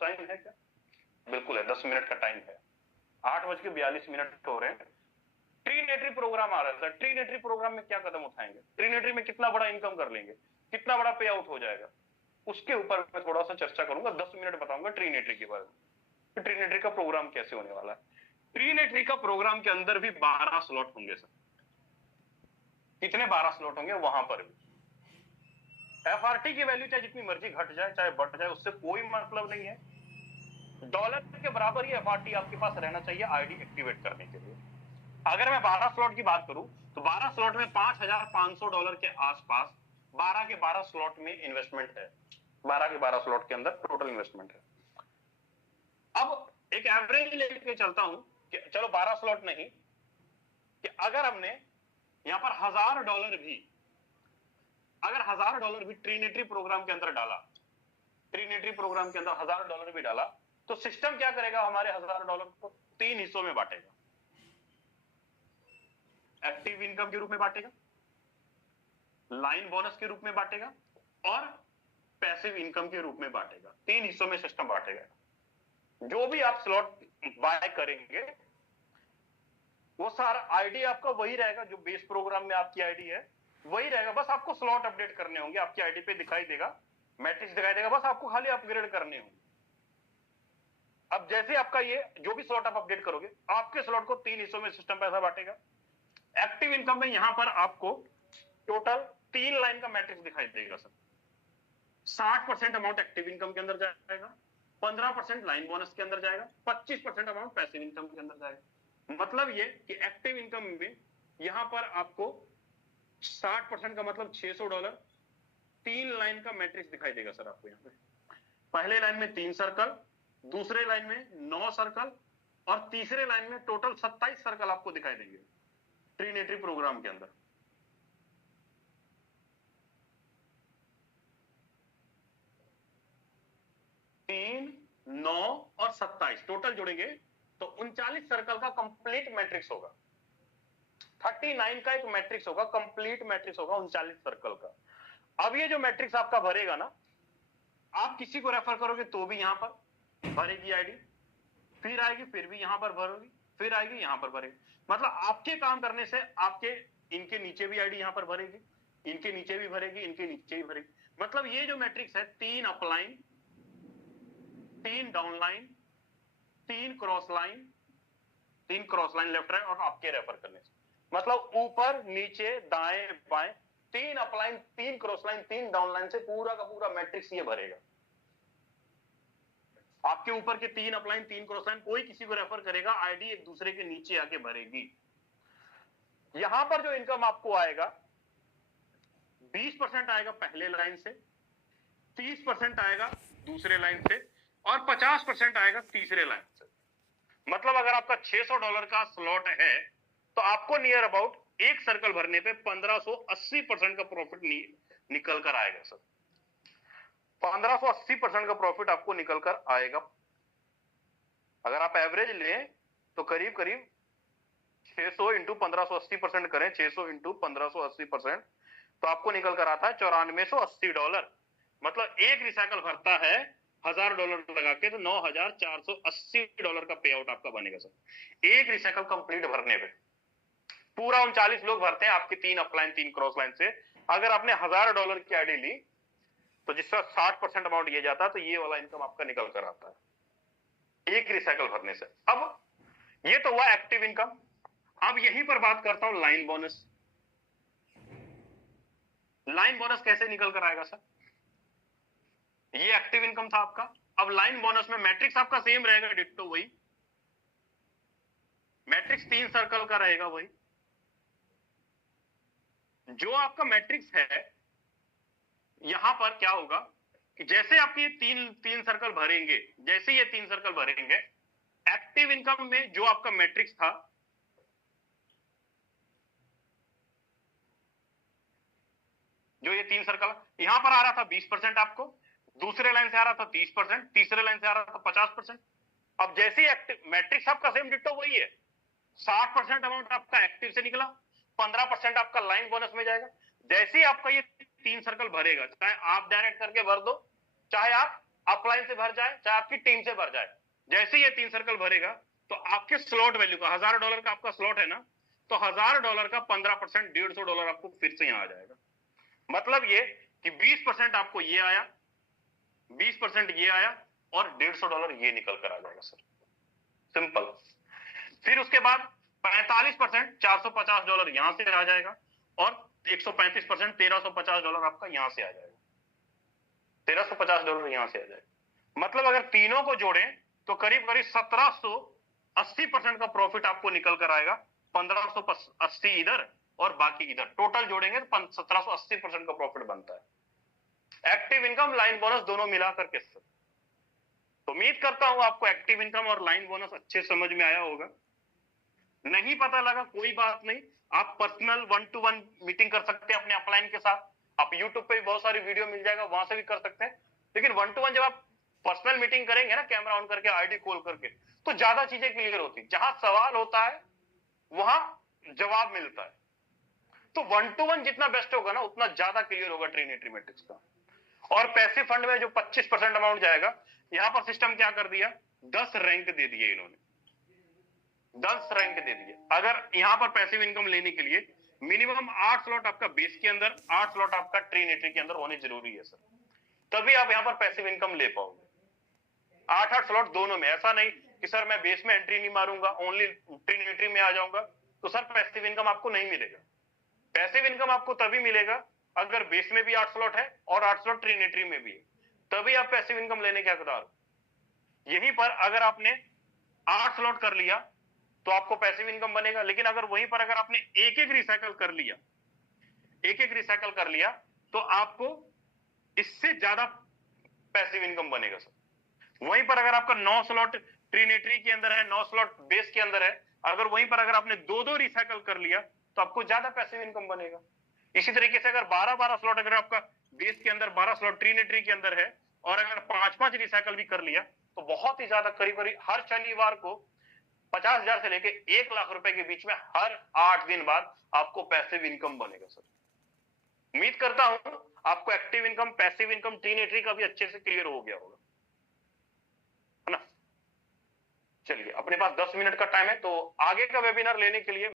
Time है क्या? बिल्कुल है, 10 मिनट का टाइम है। 8:42 हो रहे हैं। ट्रीनेटरी प्रोग्राम आ रहा है सर। ट्रीनेटरी प्रोग्राम में क्या कदम उठाएंगे, ट्रीनेटरी में कितना बड़ा इनकम कर लेंगे, कितना बड़ा पे आउट हो जाएगा, उसके ऊपर मैं थोड़ा सा चर्चा करूंगा। 10 मिनट बताऊंगा ट्रीनेटरी के बारे में, ट्रीनेटरी का प्रोग्राम कैसे होने वाला है। ट्रीनेटरी का प्रोग्राम के अंदर भी 12 स्लॉट होंगे सर। कितने? 12 स्लॉट होंगे। वहां पर भी एफआरटी की वैल्यू चाहे जितनी मर्जी घट जाए चाहे बढ़ जाए, उससे कोई मतलब नहीं है। डॉलर के बराबर ही एफआरटी आपके पास रहना चाहिए आईडी एक्टिवेट करने के लिए। अगर मैं 12 स्लॉट की बात करूं तो 12 स्लॉट में $5,500 के आसपास 12 के 12 स्लॉट में इन्वेस्टमेंट है। 12 के 12 स्लॉट के अंदर टोटल इन्वेस्टमेंट है। अब एक एवरेज लेके चलता हूं कि चलो 12 स्लॉट नहीं, कि अगर हमने यहां पर $1,000 भी, अगर $1,000 भी ट्रीनेटरी प्रोग्राम के अंदर डाला, ट्रीनेटरी प्रोग्राम के अंदर $1,000 भी डाला, तो सिस्टम क्या करेगा? हमारे $1,000 को 3 हिस्सों में बांटेगा। एक्टिव इनकम के रूप में बांटेगा, लाइन बोनस के रूप में बांटेगा और पैसिव इनकम के रूप में बांटेगा। 3 हिस्सों में सिस्टम बांटेगा। जो भी आप स्लॉट बाय करेंगे वो सारा आईडी आपका वही रहेगा जो बेस प्रोग्राम में आपकी आईडी है, वही रहेगा। बस आपको स्लॉट अपडेट करने होंगे, आपकी आईडी पे दिखाई देगा, मैट्रिक्स दिखाई देगा, बस आपको खाली अपग्रेड करने होंगे। अब जैसे आपका ये जो भी स्लॉट आप अपडेट करोगे, आपके स्लॉट को 3 हिस्सों में सिस्टम पैसा बांटेगा। एक्टिव इनकम में यहां पर आपको टोटल 3 लाइन का मैट्रिक्स दिखाई देगा सर। 60% अमाउंट एक्टिव इनकम के अंदर जाएगा, 15% लाइन बोनस के अंदर जाएगा, 25% अमाउंट पैसिव इनकम के अंदर जाएगा। मतलब ये कि एक्टिव इनकम में यहां पर आपको 60% का मतलब $600, 3 लाइन का मैट्रिक्स दिखाई देगा सर आपको। यहां पे पहले लाइन में 3 सर्कल, दूसरे लाइन में 9 सर्कल और तीसरे लाइन में टोटल 27 सर्कल आपको दिखाई देंगे ट्रीनेटरी प्रोग्राम के अंदर। तीन, 9 और 27 टोटल जोड़ेंगे तो 39 सर्कल का कंप्लीट मैट्रिक्स होगा। 39 का एक मैट्रिक्स होगा, कंप्लीट मैट्रिक्स होगा 39 सर्कल का। अब ये जो मैट्रिक्स आपका भरेगा ना, आप किसी को रेफर करोगे तो भी यहां पर भरेगी आईडी, फिर आएगी, फिर भी यहां पर भरोगी, फिर आएगी, यहां पर भरेगी। मतलब आपके काम करने से आपके इनके नीचे भी आईडी यहां पर भरेगी, इनके नीचे भी भरेगी, इनके नीचे भी भरेगी। मतलब ये जो मैट्रिक्स है 3 upline, 3 downline, 3 cross line, 3 cross line left right और आपके रेफर करने से, मतलब ऊपर नीचे दाएं बाएं 3 अपलाइन, 3 क्रॉस लाइन, 3 डाउनलाइन से पूरा का पूरा मैट्रिक्स ये भरेगा। आपके ऊपर के 3 अपलाइन, 3 क्रॉस लाइन कोई किसी को रेफर करेगा, आईडी एक दूसरे के नीचे आके भरेगी। यहां पर जो इनकम आपको आएगा 20% आएगा पहले लाइन से, 30% आएगा दूसरे लाइन से और 50% आएगा तीसरे लाइन से। मतलब अगर आपका $600 का स्लॉट है तो आपको नियर अबाउट एक सर्कल भरने पे 1580% का प्रॉफिट निकल कर आएगा सर। 1580% का प्रॉफिट आपको निकल कर आएगा। अगर आप एवरेज लें तो करीब करीब 600 इंटू 1580% करें, 600 इंटू 1580% तो आपको निकल कर आता है $9480। मतलब एक रिसाइकल भरता है $1000 लगा के तो $9480 का पे आउट आपका बनेगा सर, एक रिसाइकल कंप्लीट भरने पे। पूरा 39 लोग भरते हैं आपके 3 अपलाइन 3 क्रॉस लाइन से। अगर आपने $1000 की आईडी ली तो जिसका 60% अमाउंट ये जाता है तो ये वाला इनकम आपका निकल कर आता है एक रिसाइकल भरने से। अब ये तो हुआ एक्टिव इनकम। अब यहीं पर बात करता हूं लाइन बोनस। लाइन बोनस कैसे निकल कर आएगा सर? ये एक्टिव इनकम था आपका। अब लाइन बोनस में मैट्रिक्स आपका सेम रहेगा, डिट्टो वही मैट्रिक्स 3 सर्कल का रहेगा वही। जो आपका मैट्रिक्स है यहां पर क्या होगा कि जैसे आपके तीन सर्कल भरेंगे, जैसे ये 3 सर्कल भरेंगे, एक्टिव इनकम में जो आपका मैट्रिक्स था जो ये 3 सर्कल यहां पर आ रहा था 20% आपको, दूसरे लाइन से आ रहा था 30%, तीसरे लाइन से आ रहा था 50%। अब जैसे ही एक्टिव मैट्रिक्स आपका सेम डिट्टो वही है, 60% अमाउंट आपका एक्टिव से निकला, 15% आपका लाइन बोनस में जाएगा। जैसे ही आपका ये 3 सर्कल भरेगा, चाहे आप डायरेक्ट करके भर दो, चाहे आप अपलाइन से भर जाए चाहे आपकी टीम से भर जाए, जैसे ही ये 3 सर्कल भरेगा तो आपके स्लॉट वैल्यू का $1000 का आपका स्लॉट है ना, तो $1000 का 15% $150 आपको फिर से यहां आ जाएगा। मतलब ये कि 20% आपको ये आया, 20% ये आया और $150 ये निकल कर आ जाएगा सर, सिंपल। फिर उसके बाद 45% $450 यहां से आ जाएगा और 135% $1350 आपका यहां से आ जाएगा, $1350 यहां से आ जाएगा। मतलब अगर तीनों को जोड़ें तो करीब करीब 1780% का प्रॉफिट आपको निकल कर आएगा, 1580 इधर और बाकी इधर, टोटल जोड़ेंगे तो 1780% का प्रॉफिट बनता है। एक्टिव इनकम लाइन बोनस दोनों मिला करके सर। तो उम्मीद करता हूं आपको एक्टिव इनकम और लाइन बोनस अच्छे समझ में आया होगा। नहीं पता लगा कोई बात नहीं, आप पर्सनल 1-to-1 मीटिंग कर सकते हैं अपने अपलाइन के साथ। आप यूट्यूब पे भी बहुत सारी वीडियो मिल जाएगा, वहां से भी कर सकते हैं। लेकिन 1-to-1 जब आप पर्सनल मीटिंग करेंगे ना, कैमरा ऑन करके आईडी कॉल करके, तो ज्यादा चीजें क्लियर होती। जहां सवाल होता है वहां जवाब मिलता है। तो 1-to-1 जितना बेस्ट होगा ना, उतना ज्यादा क्लियर होगा ट्रिनिटी मैट्रिक्स का। और पैसिव फंड में जो 25% अमाउंट जाएगा, यहां पर सिस्टम क्या कर दिया, 10 रैंक दे दिए इन्होंने, 10 रैंक दे दिए। अगर यहां पर पैसिव इनकम लेने के लिए मिनिमम 8 स्लॉट आपका बेस के अंदर, 8 स्लॉट आपका ट्रिनिटी के अंदर होने जरूरी है सर, तभी आप यहां पर पैसिव इनकम ले पाओगे। 8-8 स्लॉट दोनों में। ऐसा नहीं कि सर मैं बेस में एंट्री नहीं मारूंगा, ओनली ट्रिनिटी में आ जाऊंगा, तो सर पैसिव इनकम आपको नहीं मिलेगा। पैसिव इनकम आपको तभी मिलेगा अगर बेस में भी 8 स्लॉट है और 8 स्लॉट ट्रिनिटी में भी है, तभी आप पैसिव इनकम लेने के हकदार हो। यहीं पर अगर आपने 8 स्लॉट कर लिया तो आपको पैसिव इनकम बनेगा, लेकिन अगर वहीं पर अगर आपने एक एक रिसाइकल कर लिया, एक एक रिसाइकल कर लिया, तो आपको इससे ज्यादा पैसिव इनकम बनेगा सर। वहीं पर अगर आपका 9 स्लॉट ट्रिनिटी के अंदर है, 9 स्लॉट बेस के अंदर है, अगर वहीं पर अगर आपने 2-2 रिसाइकल कर लिया तो आपको ज्यादा पैसिव इनकम बनेगा। इसी तरीके से अगर 12-12 स्लॉट अगर आपका बेस के अंदर, 12 स्लॉट ट्रिनिटी के अंदर है, और अगर 5-5 रिसाइकल भी कर लिया, तो बहुत ही ज्यादा, करीब करीब हर शनिवार को 50,000 से लेके 1 लाख रुपए के बीच में हर 8 दिन बाद आपको पैसिव इनकम बनेगा सर। उम्मीद करता हूं आपको active income, passive income, Trinity का भी अच्छे से क्लियर हो गया होगा, है ना। चलिए, अपने पास 10 मिनट का टाइम है, तो आगे का वेबिनार लेने के लिए